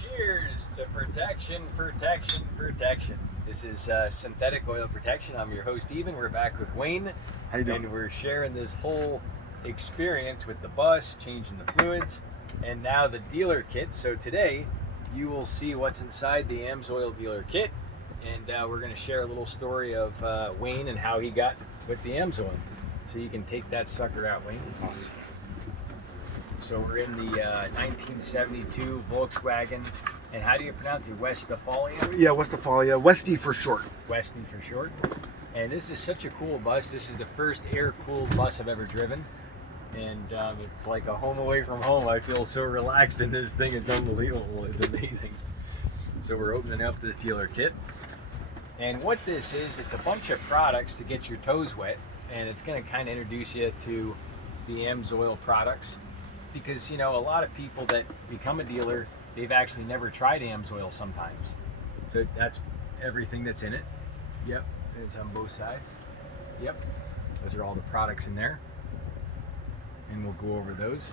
Cheers to protection, protection, protection. This is synthetic oil protection. I'm your host, Eben. We're back with Wayne. How you doing? And we're sharing this whole experience with the bus, changing the fluids, and now the dealer kit. So today, you will see what's inside the Amsoil dealer kit, and we're going to share a little story of Wayne and how he got with the Amsoil. So you can take that sucker out, Wayne. Awesome. So we're in the 1972 Volkswagen, and how do you pronounce it? Westphalia? Yeah, Westphalia. Westy for short. Westy for short. And this is such a cool bus. This is the first air-cooled bus I've ever driven. And it's like a home away from home. I feel so relaxed in this thing. It's unbelievable. It's amazing. So we're opening up this dealer kit. And what this is, it's a bunch of products to get your toes wet. And it's going to kind of introduce you to the Amsoil products. Because, you know, a lot of people that become a dealer, they've actually never tried Amsoil sometimes. So that's everything that's in it. Yep, it's on both sides. Yep, those are all the products in there. And we'll go over those.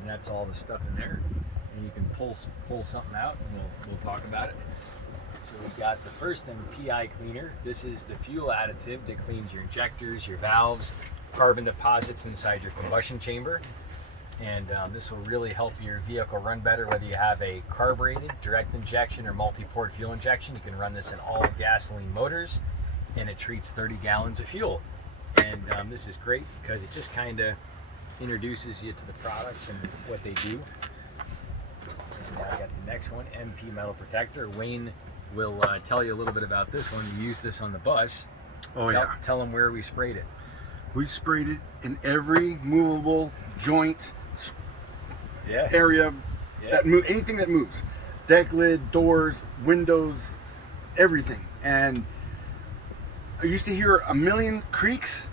And that's all the stuff in there. And you can pull something out and we'll talk about it. So we got the first thing, PI cleaner. This is the fuel additive that cleans your injectors, your valves, carbon deposits inside your combustion chamber. And this will really help your vehicle run better, whether you have a carbureted, direct injection, or multi-port fuel injection. You can run this in all gasoline motors, and it treats 30 gallons of fuel. And this is great because it just kind of introduces you to the products and what they do. And now I got the next one, MP Metal Protector. Wayne will tell you a little bit about this one. We used this on the bus. Oh, yeah. Tell them where we sprayed it. We sprayed it in every movable joint area that move, anything that moves. Deck lid, doors, windows, everything. And I used to hear a million creaks.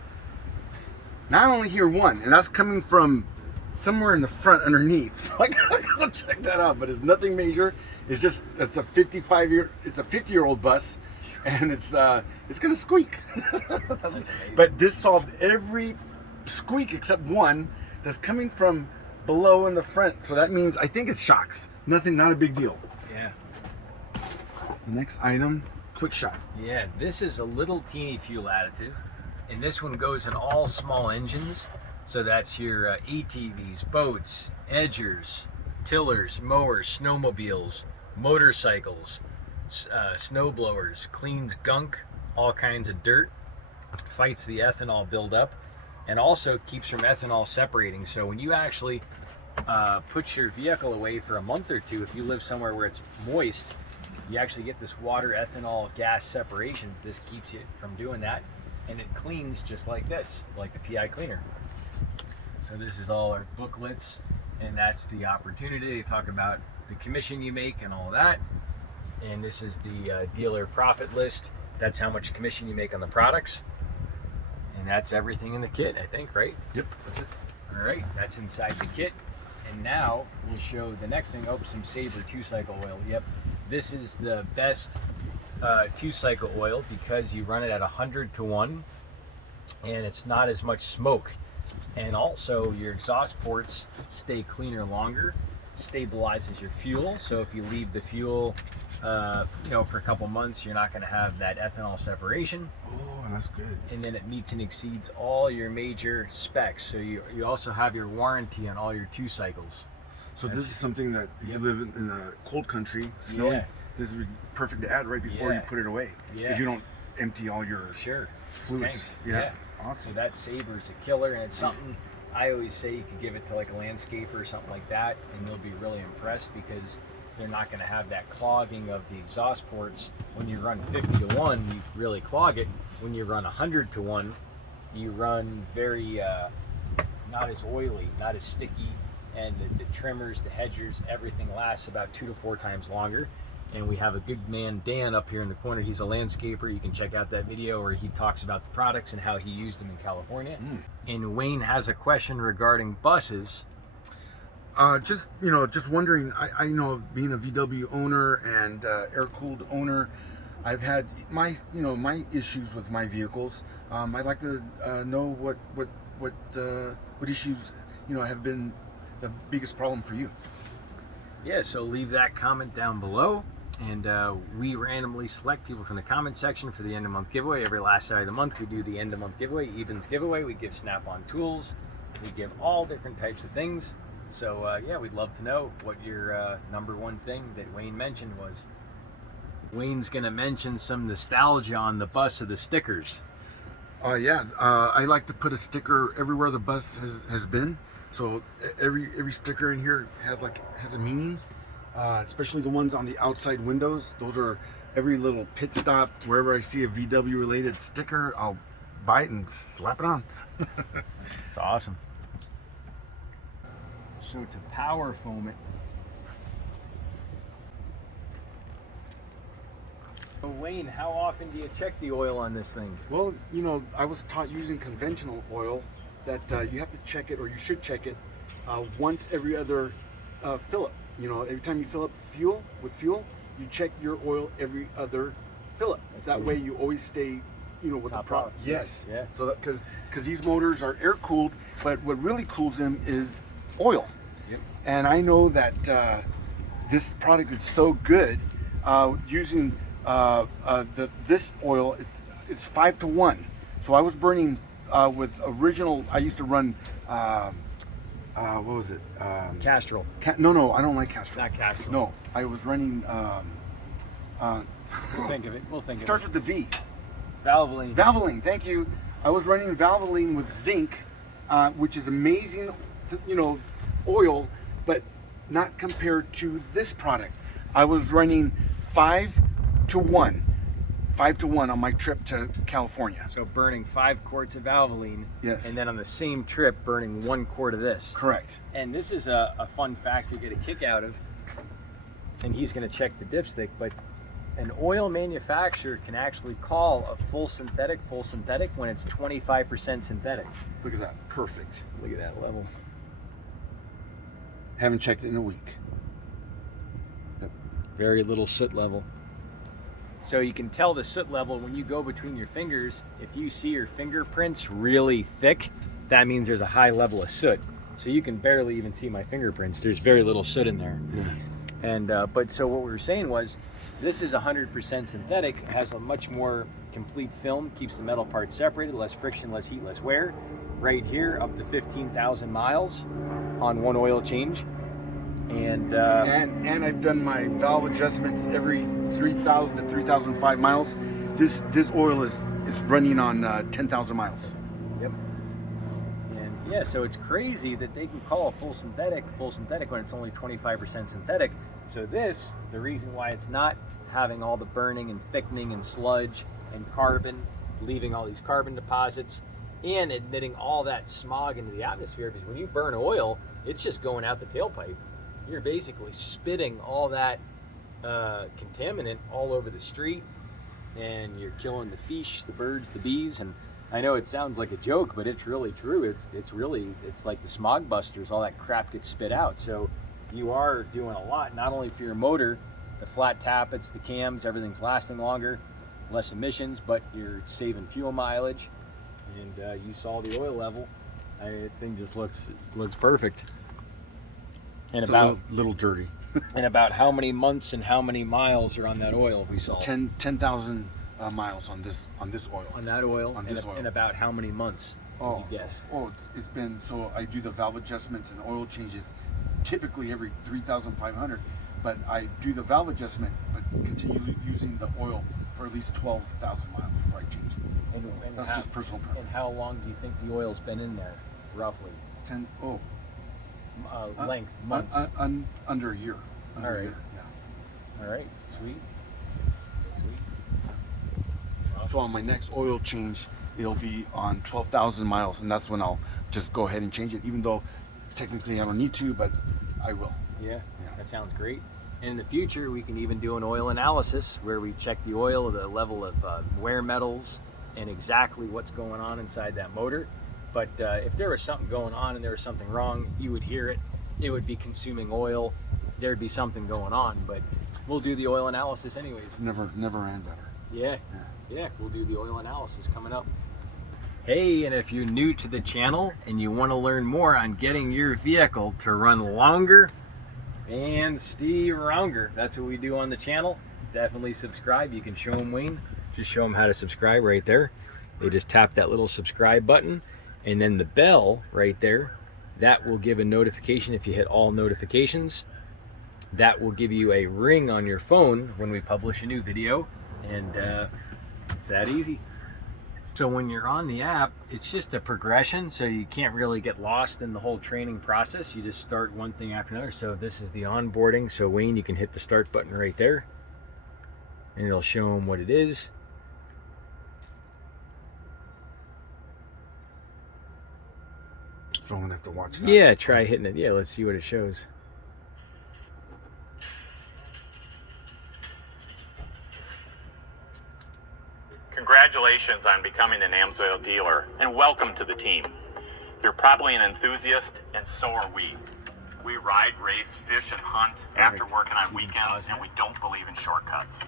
Now I only hear one, and that's coming from somewhere in the front underneath. So I gotta check that out. But it's nothing major. It's a 50-year-old bus, and it's gonna squeak. But this solved every squeak except one that's coming from below in the front. So that means I think it's shocks. Nothing, not a big deal. Yeah. The next item, quick shot. Yeah, this is a little teeny fuel additive, and this one goes in all small engines. So that's your ATVs, boats, edgers, tillers, mowers, snowmobiles, motorcycles, snow blowers, cleans gunk, all kinds of dirt, fights the ethanol buildup, and also keeps from ethanol separating. So when you actually put your vehicle away for a month or two, if you live somewhere where it's moist, you actually get this water ethanol gas separation. This keeps you from doing that, and it cleans just like this, like the PI cleaner. So this is all our booklets, and that's the opportunity. They talk about the commission you make and all that. And this is the dealer profit list. That's how much commission you make on the products. And that's everything in the kit, I think, right? Yep, that's it. All right, that's inside the kit. And now we'll show the next thing. Oh, some Saber Two Cycle Oil. Yep, this is the best two cycle oil because you run it at 100 to 1, and it's not as much smoke. And also your exhaust ports stay cleaner longer, stabilizes your fuel. So if you leave the fuel for a couple months, you're not going to have that ethanol separation. Oh, that's good. And then it meets and exceeds all your major specs. So you also have your warranty on all your two cycles. So this is something that if you live in a cold country, snowy, this would be perfect to add right before you put it away. If you don't empty all your fluids. Tanks. Yeah. Awesome. So that Saber's a killer, and it's something I always say you could give it to like a landscaper or something like that, and they'll be really impressed because they're not going to have that clogging of the exhaust ports. When you run 50 to 1, you really clog it. When you run 100 to 1, you run very, not as oily, not as sticky, and the trimmers, the hedgers, everything lasts about 2 to 4 times longer. And we have a good man, Dan, up here in the corner. He's a landscaper. You can check out that video where he talks about the products and how he used them in California. And Wayne has a question regarding buses. Just wondering, I know being a VW owner and air-cooled owner, I've had my issues with my vehicles. I'd like to know what issues have been the biggest problem for you. Yeah, so leave that comment down below, and we randomly select people from the comment section for the end of month giveaway. Every last Saturday of the month, we do the end of month giveaway, Eben's giveaway. We give Snap-on tools. We give all different types of things. So yeah, we'd love to know what your number one thing that Wayne mentioned was. Wayne's gonna mention some nostalgia on the bus of the stickers. Yeah, I like to put a sticker everywhere the bus has been. So every sticker in here has a meaning, especially the ones on the outside windows. Those are every little pit stop. Wherever I see a VW related sticker, I'll buy it and slap it on. It's awesome. So to power foam it. So Wayne, how often do you check the oil on this thing? Well, you know, I was taught using conventional oil that you have to check it, or you should check it once every other fill up. You know, every time you fill up with fuel, you check your oil every other fill up. That way you always stay, you know, with top the prop. off. Yes. Yeah. So that because these motors are air cooled, but what really cools them is oil. Yep. And I know that this product is so good using this oil. It's 5-to-1. So I was burning with original. I used to run. What was it? Castrol. No, I don't like Castrol. Not Castrol. No, I was running. We'll think of it. We'll think of it. Starts with the V. Valvoline. Valvoline. Thank you. I was running Valvoline with zinc, which is amazing, you know, oil, but not compared to this product. I was running 5-to-1. 5-to-1 on my trip to California. So burning 5 quarts of Valvoline. Yes. And then on the same trip, burning 1 quart of this. Correct. And this is a fun fact you get a kick out of. And he's going to check the dipstick, but an oil manufacturer can actually call a full synthetic when it's 25% synthetic. Look at that. Perfect. Look at that level. Haven't checked it in a week. Very little soot level. So you can tell the soot level when you go between your fingers. If you see your fingerprints really thick, that means there's a high level of soot. So you can barely even see my fingerprints. There's very little soot in there. Yeah. And but so what we were saying was, this is 100% synthetic. It has a much more complete film, keeps the metal parts separated, less friction, less heat, less wear. Right here, up to 15,000 miles on one oil change. And I've done my valve adjustments every 3,000 to 3,005 miles. This oil is running on 10,000 miles. Yep. And yeah, so it's crazy that they can call a full synthetic when it's only 25% synthetic. So this, the reason why it's not having all the burning and thickening and sludge and carbon, leaving all these carbon deposits and emitting all that smog into the atmosphere, because when you burn oil, it's just going out the tailpipe. You're basically spitting all that contaminant all over the street, and you're killing the fish, the birds, the bees. And I know it sounds like a joke, but it's really true. It's like the smog busters. All that crap gets spit out. So you are doing a lot, not only for your motor, the flat tappets, the cams, everything's lasting longer, less emissions, but you're saving fuel mileage. And you saw the oil level. The thing just looks perfect. And it's about a little dirty. And about how many months and how many miles are on that oil we saw? 10,000 miles on this oil. On that oil? On this oil. And about how many months? Yes. It's been, so I do the valve adjustments and oil changes typically every 3,500, but I do the valve adjustment, but continue using the oil for at least 12,000 miles before I change it. And that's just personal preference. And how long do you think the oil's been in there, roughly? Length, months? Under a year. All right. A year, yeah. All right, sweet. So on my next oil change, it'll be on 12,000 miles, and that's when I'll just go ahead and change it, even though technically I don't need to, but I will. Yeah, that sounds great. And in the future, we can even do an oil analysis where we check the oil, the level of wear metals, and exactly what's going on inside that motor. But if there was something going on and there was something wrong, you would hear it. It would be consuming oil. There'd be something going on, but we'll do the oil analysis anyways. It's never ran better. Yeah, we'll do the oil analysis coming up. Hey, and if you're new to the channel and you want to learn more on getting your vehicle to run longer and Steve Rounger. That's what we do on the channel. Definitely subscribe. You can show them, Wayne. Just show them how to subscribe right there. They just tap that little subscribe button, and then the bell right there, that will give a notification if you hit all notifications. That will give you a ring on your phone when we publish a new video, and it's that easy. So when you're on the app, it's just a progression, so you can't really get lost in the whole training process. You just start one thing after another. So this is the onboarding. So Wayne, you can hit the start button right there, and it'll show them what it is. So I'm gonna have to watch that. Yeah, try hitting it. Yeah, let's see what it shows. Congratulations on becoming an Amsoil dealer, and welcome to the team. You're probably an enthusiast, and so are we. We ride, race, fish, and hunt after working on weekends, and we don't believe in shortcuts.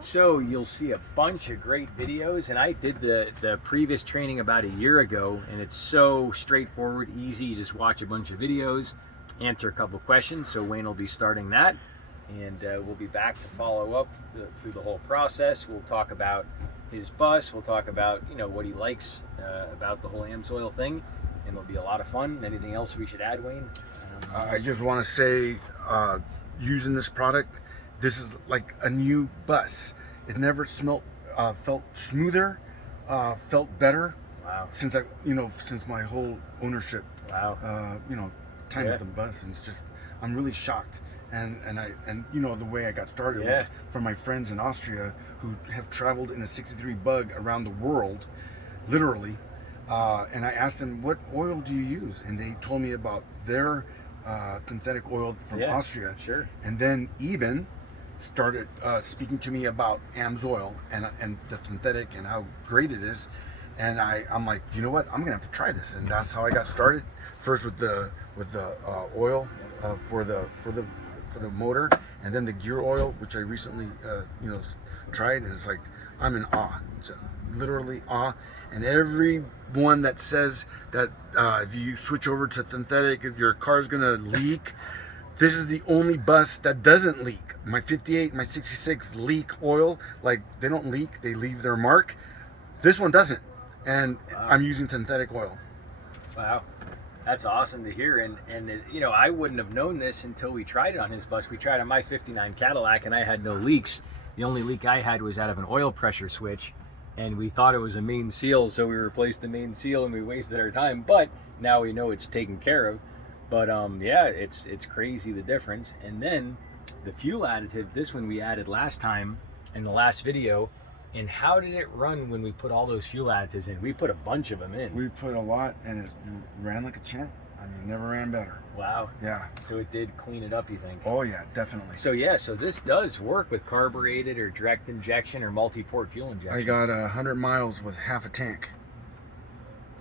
So you'll see a bunch of great videos, and I did the previous training about a year ago, and it's so straightforward, easy. You just watch a bunch of videos, answer a couple questions. So Wayne will be starting that, and we'll be back to follow up through the whole process. We'll talk about his bus, we'll talk about what he likes about the whole Amsoil thing, and it'll be a lot of fun. Anything else we should add, Wayne? I just want to say, using this product, this is like a new bus. It never felt smoother, felt better. Wow. Since since my whole ownership. Wow. Time with the bus, and it's just, I'm really shocked. And the way I got started was from my friends in Austria who have traveled in a 63 bug around the world, literally. And I asked them, what oil do you use? And they told me about their synthetic oil from Austria. Sure. And then Eben started speaking to me about Amsoil and the synthetic and how great it is. And I'm like, you know what? I'm gonna have to try this. And that's how I got started. First with the oil for the motor, and then the gear oil, which I recently tried, and it's like, I'm in awe. It's literally awe. And everyone that says that if you switch over to synthetic, if your car's gonna leak, this is the only bus that doesn't leak. My 58, my 66 leak oil, like they don't leak, they leave their mark. This one doesn't, and I'm using synthetic oil. Wow. That's awesome to hear, and I wouldn't have known this until we tried it on his bus. We tried on my 59 Cadillac, and I had no leaks. The only leak I had was out of an oil pressure switch, and we thought it was a main seal, so we replaced the main seal, and we wasted our time. But now we know it's taken care of. But yeah, it's crazy the difference. And then the fuel additive, this one we added last time in the last video. And how did it run when we put all those fuel additives in? We put a bunch of them in. We put a lot, and it ran like a champ. I mean, never ran better. Wow. Yeah. So it did clean it up, you think? Oh yeah, definitely. So yeah, so this does work with carbureted or direct injection or multi-port fuel injection. I got 100 miles with half a tank.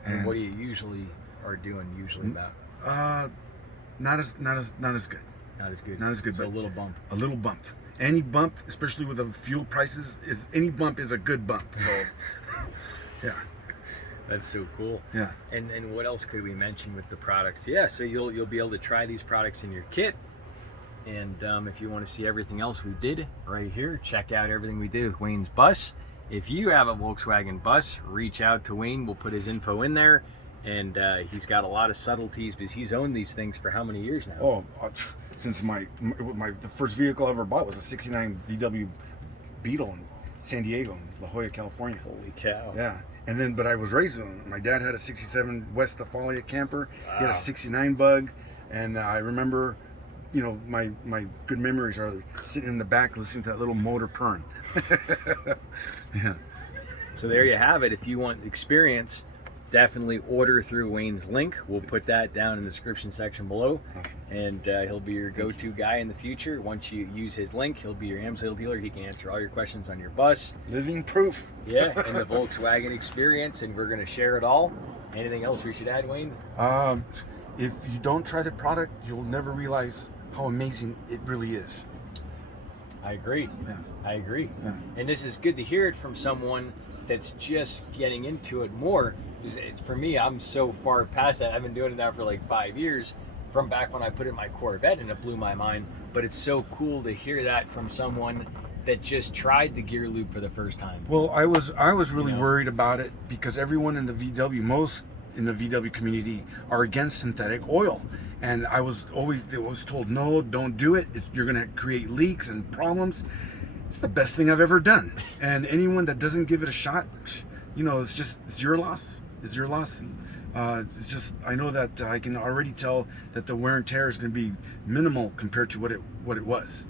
And what do you usually are doing about? Not as good. Not as good. Not as good. So but a little bump. A little bump. Any bump, especially with the fuel prices, any bump is a good bump. So, yeah. That's so cool. Yeah. And then what else could we mention with the products? Yeah, so you'll be able to try these products in your kit. And if you want to see everything else we did right here, check out everything we did with Wayne's bus. If you have a Volkswagen bus, reach out to Wayne. We'll put his info in there. And he's got a lot of subtleties because he's owned these things for how many years now? Oh, since the first vehicle I ever bought was a 69 VW Beetle in San Diego, La Jolla, California. Holy cow. Yeah. And then, but I was raised on, my dad had a 67 West Thafalia camper. Wow. He had a 69 Bug. And I remember, my good memories are sitting in the back listening to that little motor purring. Yeah. So there you have it. If you want experience, definitely order through Wayne's link. We'll put that down in the description section below. Awesome. And he'll be your go-to guy in the future. Once you use his link, he'll be your Amsoil dealer. He can answer all your questions on your bus. Living proof. Yeah, and the Volkswagen experience, and we're going to share it all. Anything else we should add, Wayne? If you don't try the product, you'll never realize how amazing it really is. I agree. Yeah. I agree. Yeah. And this is good to hear it from someone that's just getting into it more. For me, I'm so far past that. I've been doing it now for like 5 years, from back when I put in my Corvette, and it blew my mind. But it's so cool to hear that from someone that just tried the gear lube for the first time. Well, I was really You know? worried about it because everyone in the VW, most in the VW community, are against synthetic oil, and I was always told, no, don't do it. You're going to create leaks and problems. It's the best thing I've ever done, and anyone that doesn't give it a shot, you know, it's your loss. It's your loss. It's just, I know that I can already tell that the wear and tear is going to be minimal compared to what it was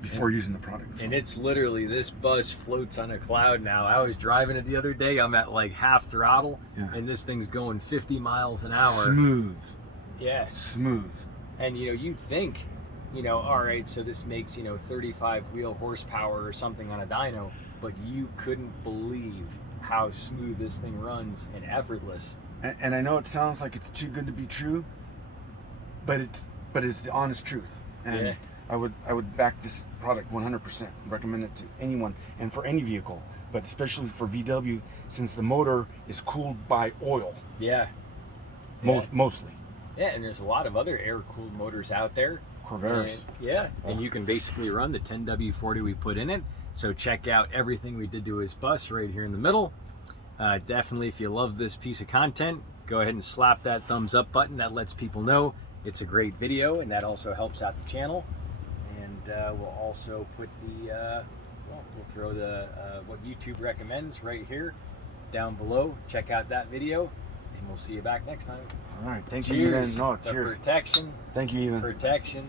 before using the product. And it's literally, this bus floats on a cloud now. I was driving it the other day. I'm at like half throttle, and this thing's going 50 miles an hour. Smooth. Yeah. Smooth. And you know, you think, you know, all right, so this makes, you know, 35 wheel horsepower or something on a dyno, but you couldn't believe how smooth this thing runs and effortless. And I know it sounds like it's too good to be true, but it's the honest truth. And Yeah. I would back this product 100%. Recommend it to anyone and for any vehicle, but especially for VW, since the motor is cooled by oil. Yeah. Mostly. Yeah, and there's a lot of other air-cooled motors out there. Corvairs. And you can basically run the 10W40 we put in it. So check out everything we did to his bus right here in the middle. Definitely, if you love this piece of content, go ahead and slap that thumbs up button. That lets people know it's a great video, and that also helps out the channel. And we'll also put the, we'll throw the what YouTube recommends right here down below. Check out that video, and we'll see you back next time. All right. Thank you, Cheers. Eben. No, to cheers. protection. Thank you, Eben. Protection.